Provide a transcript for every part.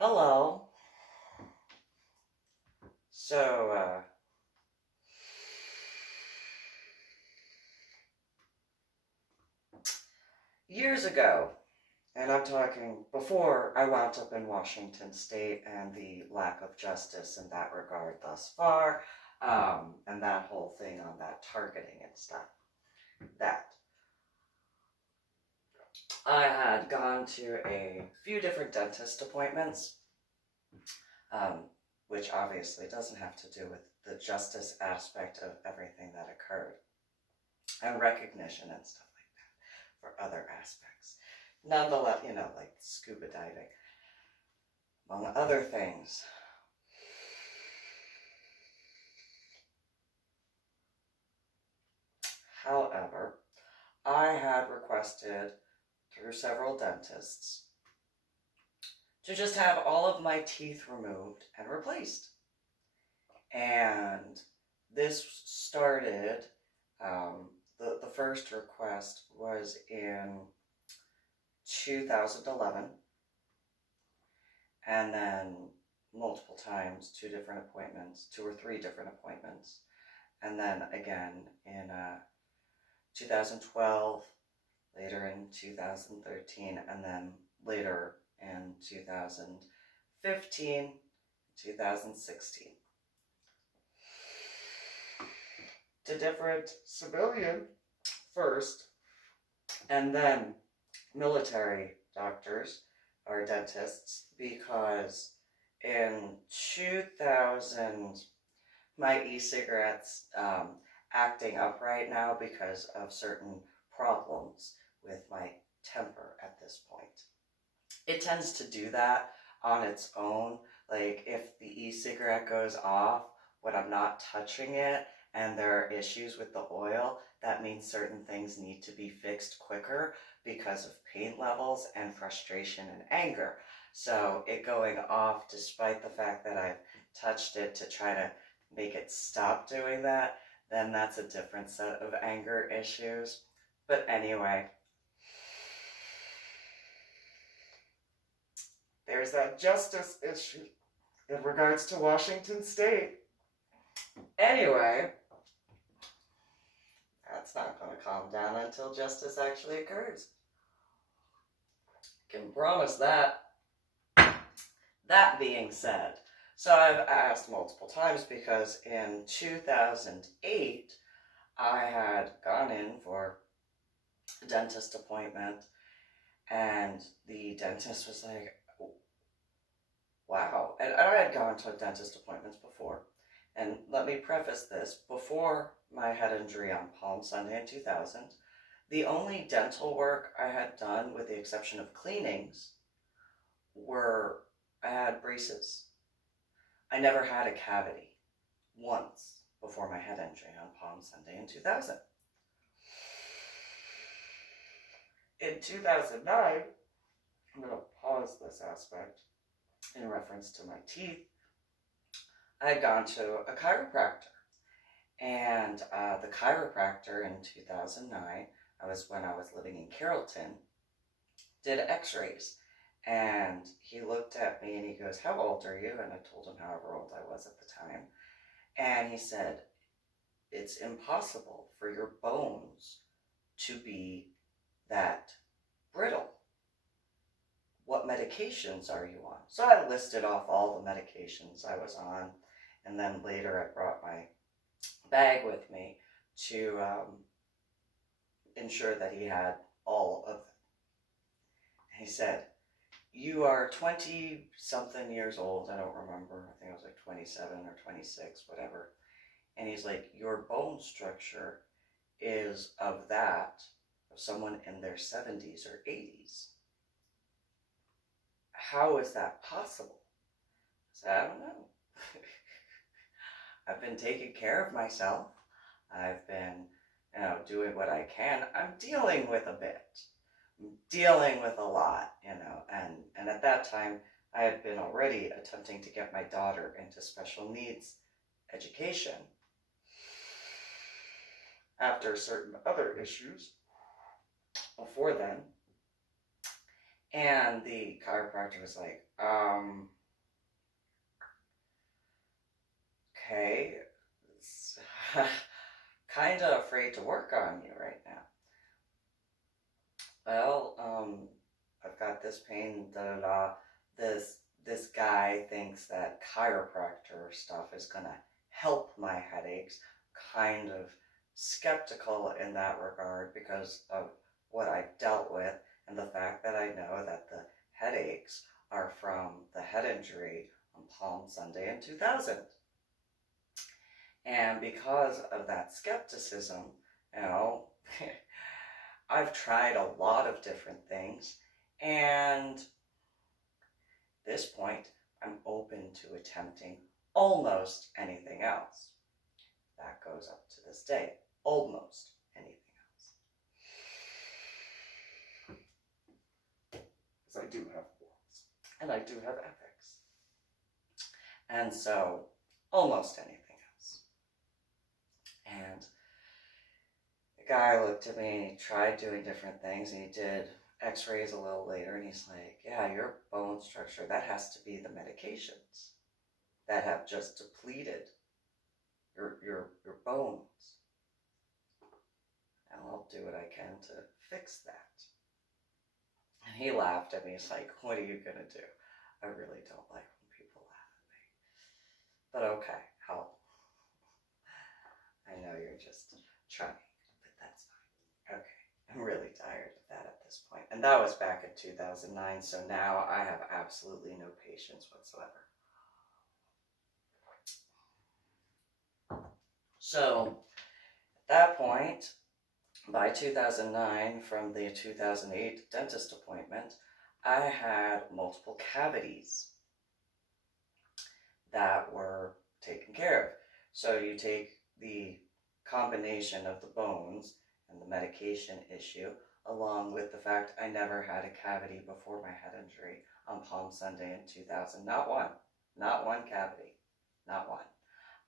Hello. So, years ago, and I'm talking before I wound up in Washington State and the lack of justice in that regard thus far, and that whole thing on that targeting and stuff, that I had gone to a few different dentist appointments, um, which obviously doesn't have to do with the justice aspect of everything that occurred, and recognition and stuff like that for other aspects. Nonetheless, like scuba diving, among other things. However, I had requested through several dentists to just have all of my teeth removed and replaced. And this started, the first request was in 2011, and then multiple times, two or three different appointments, and then again in 2012, later in 2013, and then later in 2015, 2016. To different civilian first, and then military doctors or dentists, because in 2000, my e-cigarettes acting up right now because of certain problems with my temper at this point. It tends to do that on its own. Like if the e-cigarette goes off when I'm not touching it and there are issues with the oil, that means certain things need to be fixed quicker because of pain levels and frustration and anger. So it going off despite the fact that I've touched it to try to make it stop doing that, then that's a different set of anger issues. But anyway, there's that justice issue in regards to Washington State. Anyway, that's not going to calm down until justice actually occurs. I can promise that. That being said, so I've asked multiple times because in 2008, I had gone in for a dentist appointment, and the dentist was like, wow. And I had gone to dentist appointments before. And let me preface this, before my head injury on Palm Sunday in 2000, the only dental work I had done, with the exception of cleanings, I had braces. I never had a cavity once before my head injury on Palm Sunday in 2000. In 2009, I'm going to pause this aspect in reference to my teeth. I had gone to a chiropractor, and the chiropractor in 2009, when I was living in Carrollton, did x-rays, and he looked at me and he goes, "How old are you?" And I told him however old I was at the time, and he said, "It's impossible for your bones to be that brittle. What medications are you on?" So I listed off all the medications I was on, and then later I brought my bag with me to ensure that he had all of them. He said, "You are 20-something years old." I don't remember. I think I was like 27 or 26, whatever. And he's like, "Your bone structure is of someone in their 70s or 80s. How is that possible?" I said, "I don't know." I've been taking care of myself. I've been, doing what I can. I'm dealing with a bit. I'm dealing with a lot, and at that time, I had been already attempting to get my daughter into special needs education after certain other issues before then. And the chiropractor was like, okay, kind of afraid to work on you right now. Well, I've got this pain, da da da. This guy thinks that chiropractor stuff is gonna help my headaches. Kind of skeptical in that regard because of what I've dealt with and the fact that I know that the headaches are from the head injury on Palm Sunday in 2000. And because of that skepticism, you know, I've tried a lot of different things, and at this point, I'm open to attempting almost anything else. That goes up to this day, almost anything else. Because I do have morals, and I do have ethics. And so, almost anything else. And the guy looked at me and he tried doing different things, and he did x-rays a little later, and he's like, yeah, your bone structure, that has to be the medications that have just depleted your bones. And I'll do what I can to fix that. And he laughed at me. He's like, what are you gonna do? I really don't like when people laugh at me. But okay, I know you're just trying, but that's fine. Okay. I'm really tired of that at this point. And that was back in 2009, so now I have absolutely no patience whatsoever. So, at that point, by 2009, from the 2008 dentist appointment, I had multiple cavities that were taken care of. So you take the combination of the bones and the medication issue, along with the fact I never had a cavity before my head injury on Palm Sunday in 2000. Not one cavity, not one.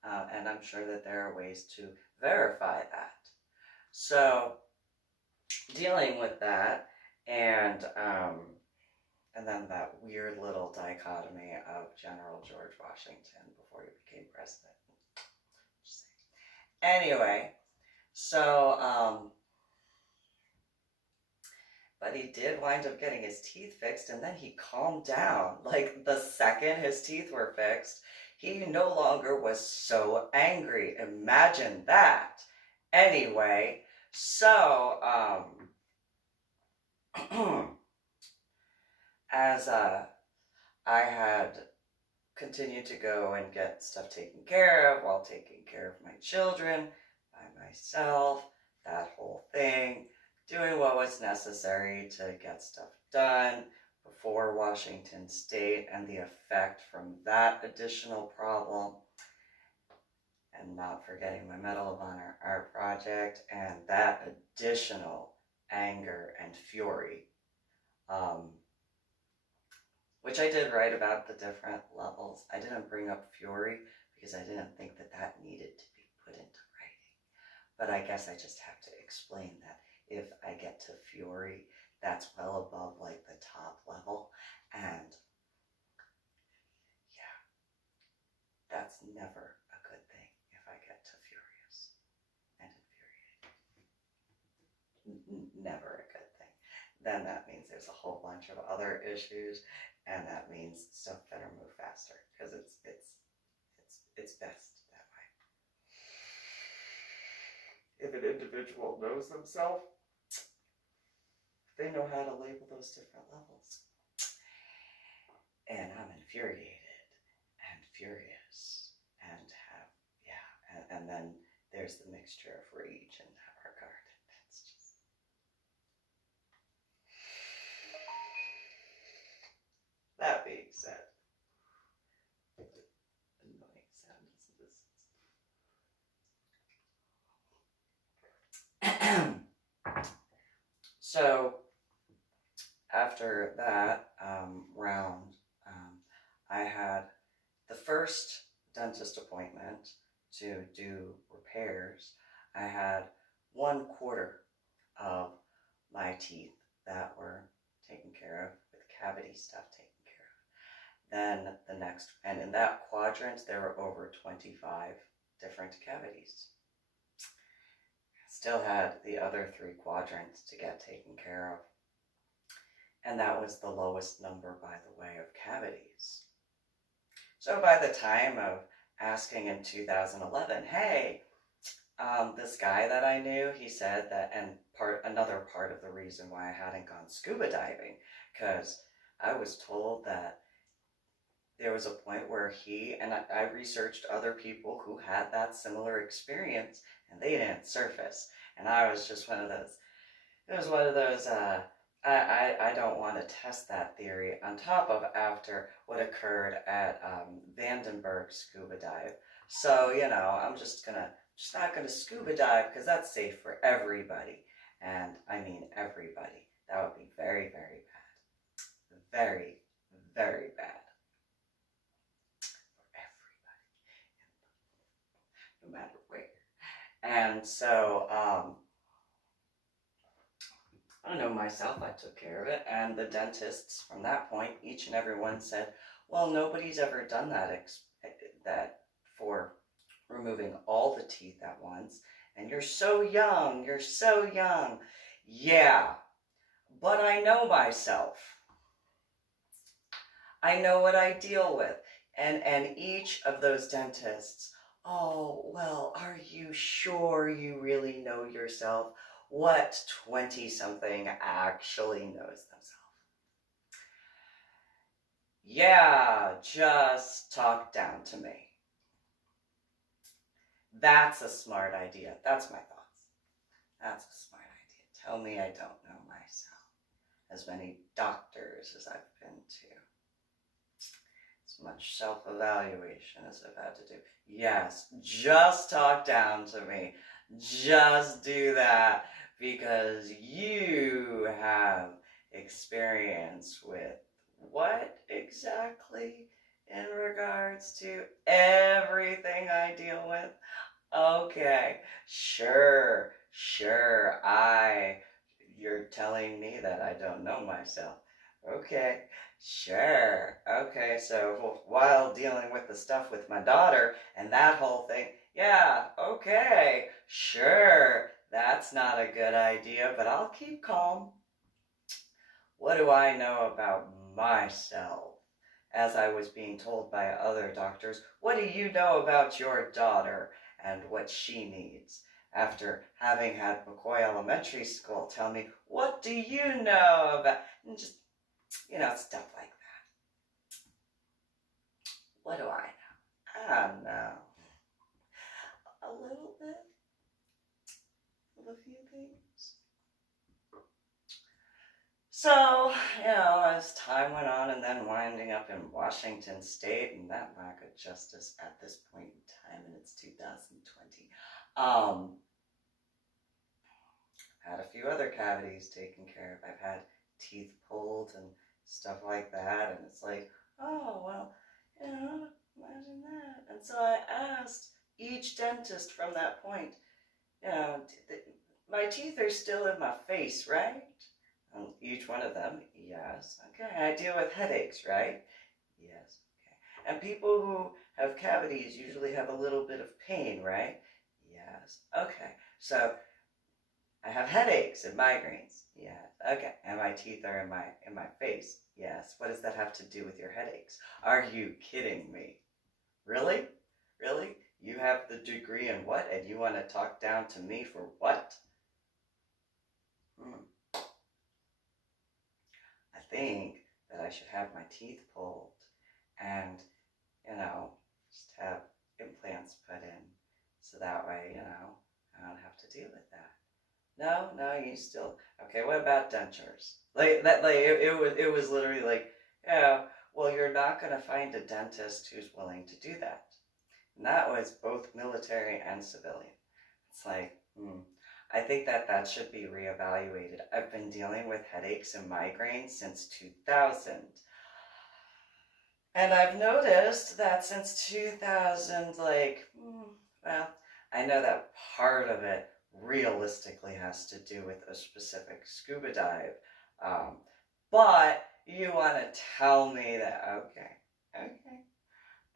And I'm sure that there are ways to verify that. So, dealing with that, and then that weird little dichotomy of General George Washington before he became president. Anyway, so, but he did wind up getting his teeth fixed, and then he calmed down. Like, the second his teeth were fixed, he no longer was so angry. Imagine that. Anyway, so, as I had continued to go and get stuff taken care of while taking care of my children, by myself, that whole thing, doing what was necessary to get stuff done before Washington State and the effect from that additional problem, and not forgetting my Medal of Honor art project and that additional anger and fury, which I did write about the different levels. I didn't bring up fury because I didn't think that that needed to be put into writing. But I guess I just have to explain that if I get to fury, that's well above like the top level. And yeah, that's never a good thing if I get to furious and infuriated. Never a good thing. Then that means there's a whole bunch of other issues, and that means stuff better move faster because it's best that way. If an individual knows themselves, they know how to label those different levels. And I'm infuriated and furious and have, yeah, and then there's the mixture of rage in that regard. It's just... That being said, annoying sound is this. So, after that round, I had the first dentist appointment to do repairs. I had 1/4 of my teeth that were taken care of, with cavity stuff taken care of. Then the next, and in that quadrant, there were over 25 different cavities. Still had the other 3 quadrants to get taken care of. And that was the lowest number, by the way, of cavities. So by the time of asking in 2011, hey, this guy that I knew, he said that, and another part of the reason why I hadn't gone scuba diving, because I was told that there was a point where he, and I researched other people who had that similar experience, and they didn't surface. And I was just one of those, it was one of those, I don't want to test that theory on top of after what occurred at Vandenberg scuba dive. So, you know, I'm just not gonna scuba dive because that's safe for everybody. And I mean everybody. That would be very, very bad. Very, very bad. For everybody. No matter where. And so, I know myself, I took care of it, and the dentists from that point, each and every one said, well, nobody's ever done that for removing all the teeth at once, and you're so young, you're so young. Yeah, but I know myself. I know what I deal with, and each of those dentists, oh, well, are you sure you really know yourself? What 20-something actually knows themselves? Yeah, just talk down to me. That's a smart idea. That's my thoughts. That's a smart idea. Tell me I don't know myself. As many doctors as I've been to. As much self-evaluation as I've had to do. Yes, just talk down to me. Just do that. Because you have experience with what exactly in regards to everything I deal with? Okay, sure, you're telling me that I don't know myself. Okay, sure, okay, so while dealing with the stuff with my daughter and that whole thing, yeah, okay, sure. That's not a good idea, but I'll keep calm. What do I know about myself? As I was being told by other doctors, what do you know about your daughter and what she needs? After having had McCoy Elementary School tell me, what do you know about, and just, you know, stuff like that. What do I know? I don't know. A little bit. A few things. So, you know, as time went on and then winding up in Washington State and that lack of justice at this point in time, and it's 2020, had a few other cavities taken care of. I've had teeth pulled and stuff like that, and it's like, oh, well, you know, imagine that. And so I asked each dentist from that point, you know, my teeth are still in my face, right? And each one of them, yes. Okay, I deal with headaches, right? Yes, okay. And people who have cavities usually have a little bit of pain, right? Yes, okay. So I have headaches and migraines. Yes, okay. And my teeth are in my face. Yes. What does that have to do with your headaches? Are you kidding me? Really? Really? You have the degree in what, and you want to talk down to me for what? I think that I should have my teeth pulled and, you know, just have implants put in so that way, you know, I don't have to deal with that. No, you still, okay, what about dentures? Like, that, like, it was literally like, yeah, well, you're not going to find a dentist who's willing to do that. And that was both military and civilian. It's like, I think that should be reevaluated. I've been dealing with headaches and migraines since 2000. And I've noticed that since 2000, like, well, I know that part of it realistically has to do with a specific scuba dive. But you want to tell me that, okay,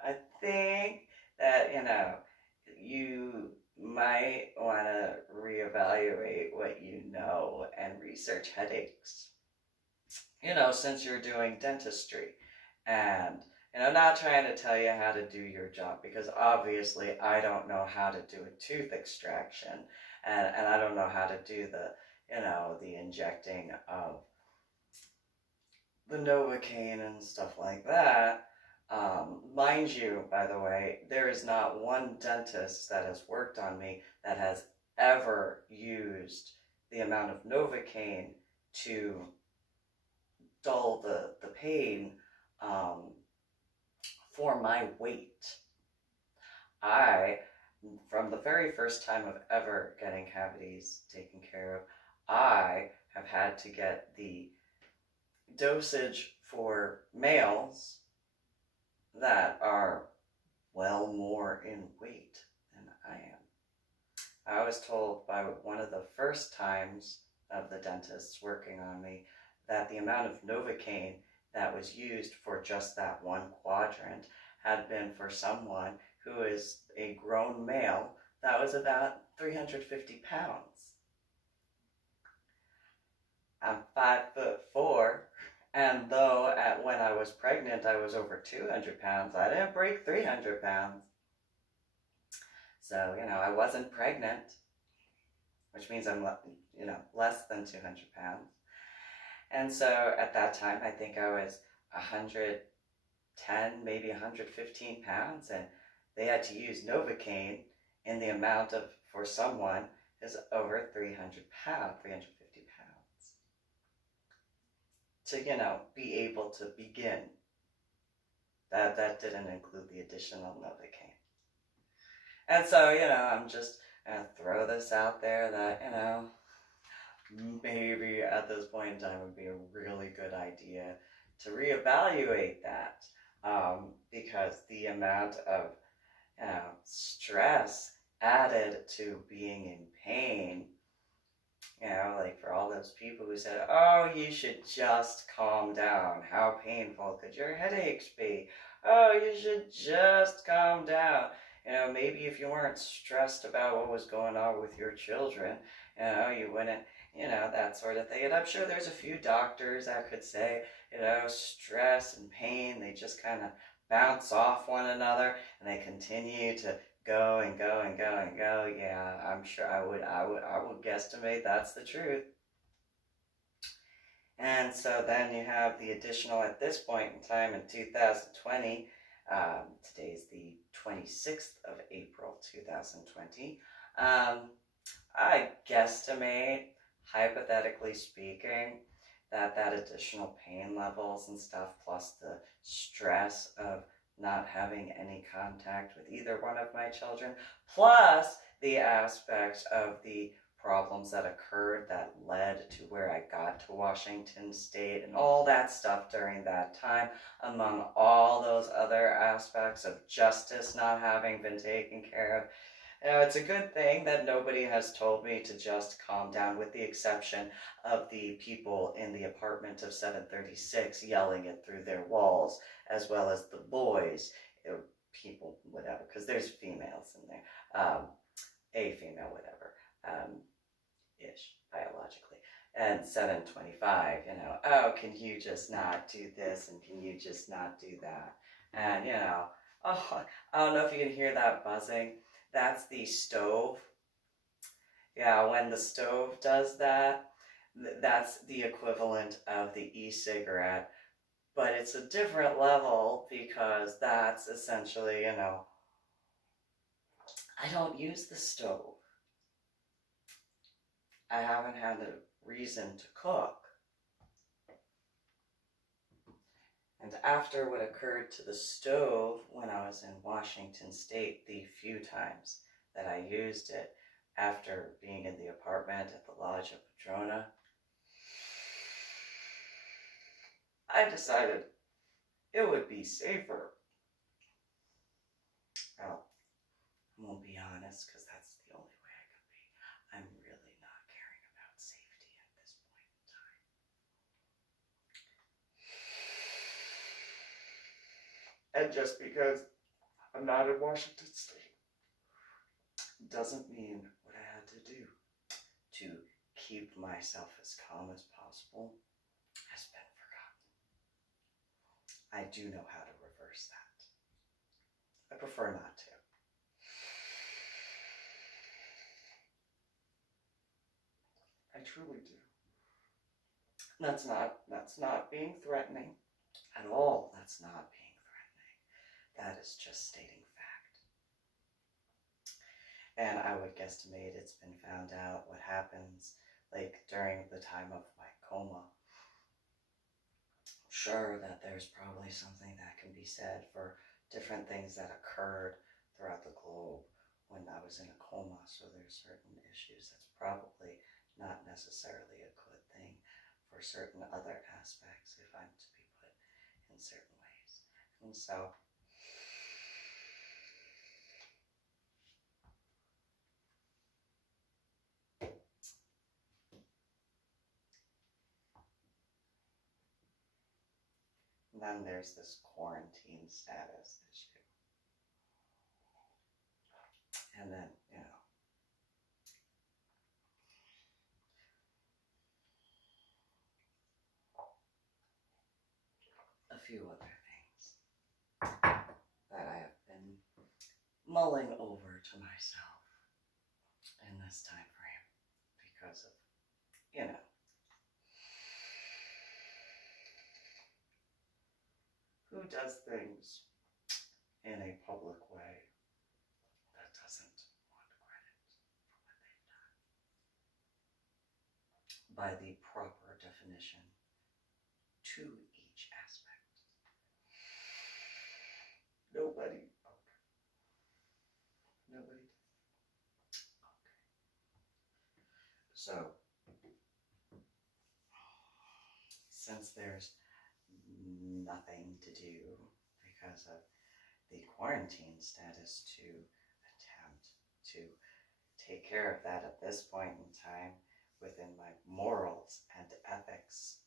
I think that, you might want to reevaluate what you know and research headaches, since you're doing dentistry. And, not trying to tell you how to do your job, because obviously I don't know how to do a tooth extraction, and I don't know how to do the injecting of the Novocaine and stuff like that. Mind you, by the way, there is not one dentist that has worked on me that has ever used the amount of Novocaine to dull the pain for my weight. From the very first time of ever getting cavities taken care of, I have had to get the dosage for males that are well more in weight than I am. I was told by one of the first times of the dentists working on me that the amount of Novocaine that was used for just that one quadrant had been for someone who is a grown male that was about 350 pounds. I'm 5'4", and though when I was pregnant I was over 200 pounds, I didn't break 300 pounds. So, I wasn't pregnant, which means I'm, less than 200 pounds. And so at that time, I think I was 110, maybe 115 pounds, and they had to use Novocaine in the amount of, for someone is over 300 pounds, 350 pounds, to, be able to begin. That didn't include the additional Novocaine. And so, I'm just going to throw this out there that, maybe at this point in time would be a really good idea to reevaluate that, because the amount of stress added to being in pain, like for all those people who said, oh, you should just calm down. How painful could your headaches be? Oh, you should just calm down. Maybe if you weren't stressed about what was going on with your children, you wouldn't, that sort of thing. And I'm sure there's a few doctors that could say, stress and pain, they just kind of bounce off one another and they continue to go and go and go and go. Yeah, I'm sure I would guesstimate that's the truth. And so then you have the additional, at this point in time in 2020, today's the 26th of April, 2020. I guesstimate, hypothetically speaking, that additional pain levels and stuff, plus the stress of not having any contact with either one of my children, plus the aspects of the problems that occurred that led to where I got to Washington State and all that stuff during that time, among all those other aspects of justice not having been taken care of. It's a good thing that nobody has told me to just calm down, with the exception of the people in the apartment of 736 yelling it through their walls, as well as the boys, people, whatever, because there's females in there, a female, whatever, ish, biologically, and 725, oh, can you just not do this, and can you just not do that, and, oh, I don't know if you can hear that buzzing. That's the stove. Yeah, when the stove does that, that's the equivalent of the e-cigarette. But it's a different level because that's essentially, I don't use the stove. I haven't had a reason to cook. And after what occurred to the stove when I was in Washington State, the few times that I used it after being in the apartment at the Lodge of Padrona, I decided it would be safer. Well, I won't be honest, because that's the only way I could be. I'm really not caring about safety at this point in time. And just because I'm not in Washington State doesn't mean what I had to do to keep myself as calm as possible has been forgotten. I do know how to reverse that. I prefer not to. I truly do. That's not being threatening at all. That's not being threatening. That is just stating fact. And I would guesstimate it's been found out what happens like during the time of my coma. Sure that there's probably something that can be said for different things that occurred throughout the globe when I was in a coma. So there's certain issues that's probably not necessarily a good thing for certain other aspects if I'm to be put in certain ways. And so then there's this quarantine status issue. And then, a few other things that I have been mulling over to myself in this time frame because of, who does things in a public way that doesn't want credit for what they've done by the proper definition to each aspect. Nobody. Okay. Nobody. Okay. So, since there's nothing to do because of the quarantine status to attempt to take care of that at this point in time within my morals and ethics.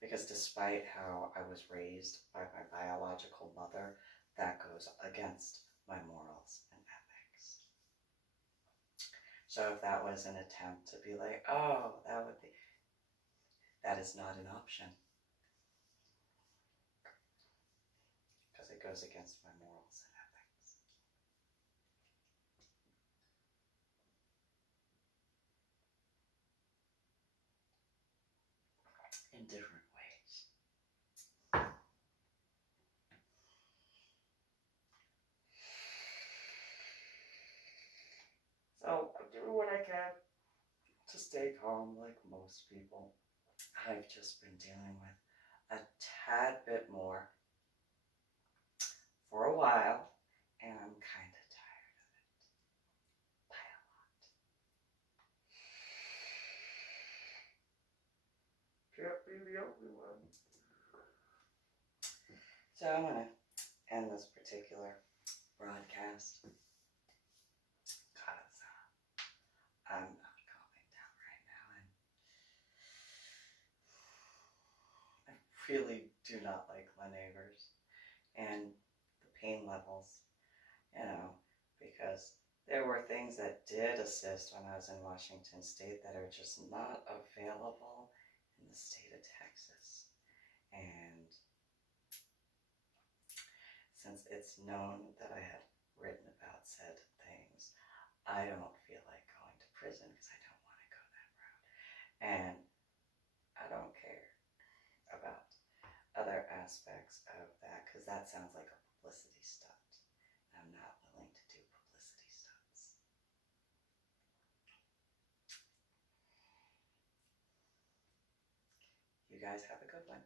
Because despite how I was raised by my biological mother, that goes against my morals and ethics. So if that was an attempt to be like, oh, that is not an option. Because it goes against my morals and ethics. In different ways. So I'm doing what I can to stay calm like most people. I've just been dealing with a tad bit more for a while, and I'm kind of tired of it by a lot. Can't be the only one. So I'm going to end this particular broadcast because I'm not calming down right now, and I really do not like my neighbors and the pain levels, because there were things that did assist when I was in Washington State that are just not available in the state of Texas. And since it's known that I had written about said things, I don't feel like going to prison because I don't want to go that route. And I don't care about other aspects of that because that sounds like a publicity stunt. I'm not willing to do publicity stunts. You guys have a good one.